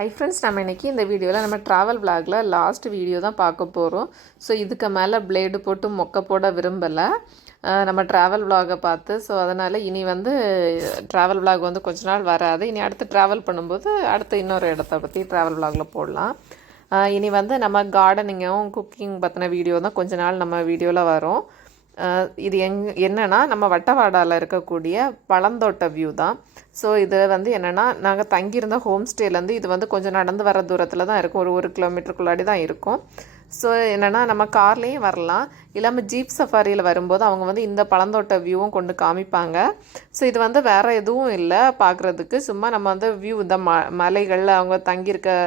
Hi friends, நம்ம இன்றைக்கி இந்த வீடியோவில் நம்ம ட்ராவல் விளாகில் லாஸ்ட் வீடியோ தான் பார்க்க போகிறோம். ஸோ இதுக்கு மேலே பிளேடு போட்டு மொக்க போட விரும்பலை நம்ம ட்ராவல் விளாகை பார்த்து. ஸோ அதனால் இனி வந்து ட்ராவல் விளாக் வந்து கொஞ்ச நாள் வராது. இனி அடுத்து ட்ராவல் பண்ணும்போது அடுத்து இன்னொரு இடத்த பற்றி ட்ராவல் விளாகில் போடலாம். இனி வந்து நம்ம கார்டனிங்கும் குக்கிங் பற்றின வீடியோ தான் கொஞ்ச நாள் நம்ம வீடியோவில் வரும். இது என்னென்னா நம்ம வட்டவாடாவில் இருக்கக்கூடிய பழந்தோட்ட வியூ தான். ஸோ இது வந்து என்னென்னா நாங்கள் தங்கியிருந்த ஹோம் ஸ்டேலேருந்து இது வந்து கொஞ்சம் நடந்து வர தூரத்தில் தான் இருக்கும். ஒரு கிலோமீட்டருக்குள்ளாடி தான் இருக்கும். ஸோ என்னென்னா நம்ம கார்லேயும் வரலாம், இல்லாமல் ஜீப் சஃபாரியில் வரும்போது அவங்க வந்து இந்த பழந்தோட்ட வியூவும் கொண்டு காமிப்பாங்க. ஸோ இது வந்து வேறு எதுவும் இல்லை பார்க்குறதுக்கு, சும்மா நம்ம வந்து வியூ இந்த மலைகளில் அவங்க தங்கியிருக்க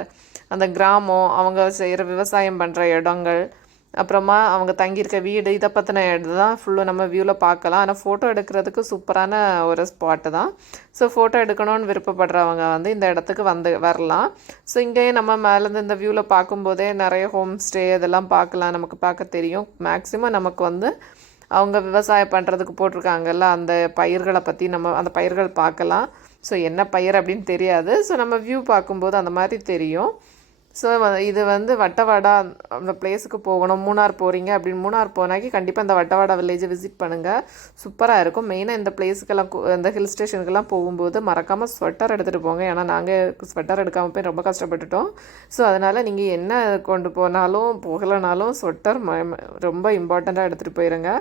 அந்த கிராமம், அவங்க செய்கிற விவசாயம் பண்ணுற இடங்கள், அப்புறமா அவங்க தங்கியிருக்க வீடு, இதை பற்றின இது தான் ஃபுல்லும் நம்ம வியூவில் பார்க்கலாம். ஆனால் ஃபோட்டோ எடுக்கிறதுக்கு சூப்பரான ஒரு ஸ்பாட்டு தான். ஸோ ஃபோட்டோ எடுக்கணும்னு விருப்பப்படுறவங்க வந்து இந்த இடத்துக்கு வரலாம். ஸோ இங்கேயே நம்ம மேலேருந்து இந்த வியூவில் பார்க்கும்போதே நிறைய ஹோம் ஸ்டே இதெல்லாம் பார்க்கலாம், நமக்கு பார்க்க தெரியும். மேக்ஸிமம் நமக்கு வந்து அவங்க விவசாயம் பண்ணுறதுக்கு போட்டிருக்காங்கல்ல அந்த பயிர்களை பற்றி நம்ம அந்த பயிர்கள் பார்க்கலாம். ஸோ என்ன பயிர் அப்படின்னு தெரியாது, ஸோ நம்ம வியூ பார்க்கும்போது அந்த மாதிரி தெரியும். ஸோ இது வந்து வட்டவாடா அந்த பிளேஸுக்கு போகணும், மூணார் போகிறீங்க அப்படின்னு மூணார் போனாக்கி கண்டிப்பாக இந்த வட்டவாடா வில்லேஜை விசிட் பண்ணுங்கள், சூப்பராக இருக்கும். மெயினாக இந்த பிளேஸுக்கெல்லாம் இந்த ஹில் ஸ்டேஷனுக்கெல்லாம் போகும்போது மறக்காமல் ஸ்வெட்டர் எடுத்துகிட்டு போங்க. ஏன்னா நாங்கள் ஸ்வெட்டர் எடுக்காமல் போய் ரொம்ப கஷ்டப்பட்டுட்டோம். ஸோ அதனால் நீங்கள் என்ன கொண்டு போனாலும் போகலைனாலும் ஸ்வெட்டர் ரொம்ப இம்பார்ட்டண்ட்டாக எடுத்துகிட்டு போயிருங்க.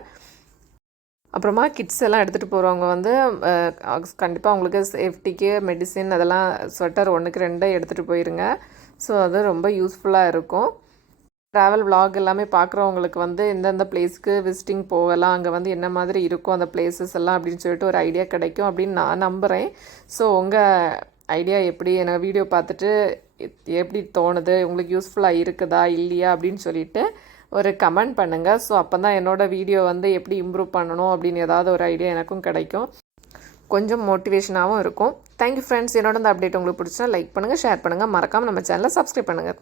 அப்புறமா கிட்ஸ் எல்லாம் எடுத்துகிட்டு போகிறவங்க வந்து கண்டிப்பாக அவங்களுக்கு சேஃப்டிக்கு மெடிசின் அதெல்லாம் ஸ்வெட்டர் 1க்கு 2 எடுத்துகிட்டு போயிருங்க. ஸோ அது ரொம்ப யூஸ்ஃபுல்லாக இருக்கும். ட்ராவல் விளாக் எல்லாமே பார்க்குறவங்களுக்கு வந்து எந்தெந்த பிளேஸ்க்கு விசிட்டிங் போகலாம், அங்கே வந்து என்ன மாதிரி இருக்கும் அந்த பிளேசஸ் எல்லாம் அப்படின்னு சொல்லிட்டு ஒரு ஐடியா கிடைக்கும் அப்படின்னு நான் நம்புகிறேன். ஸோ உங்கள் ஐடியா எப்படி, எனக்கு வீடியோ பார்த்துட்டு எப்படி தோணுது, உங்களுக்கு யூஸ்ஃபுல்லாக இருக்குதா இல்லையா அப்படின்னு சொல்லிட்டு ஒரு கமெண்ட் பண்ணுங்கள். ஸோ அப்போ தான் என்னோடய வீடியோ வந்து எப்படி இம்ப்ரூவ் பண்ணணும் அப்படின்னு ஏதாவது ஒரு ஐடியா எனக்கும் கிடைக்கும், கொஞ்சம் மோட்டிவேஷனாகவும் இருக்கும். Thank you friends. என்னோட இந்த அப்டேட் உங்களுக்கு பிடிச்சா லைக் பண்ணுங்கள், ஷேர் பண்ணுங்கள், மறக்காமல் நம்ம சேனலை சப்ஸ்கிரைப் பண்ணுங்கள்.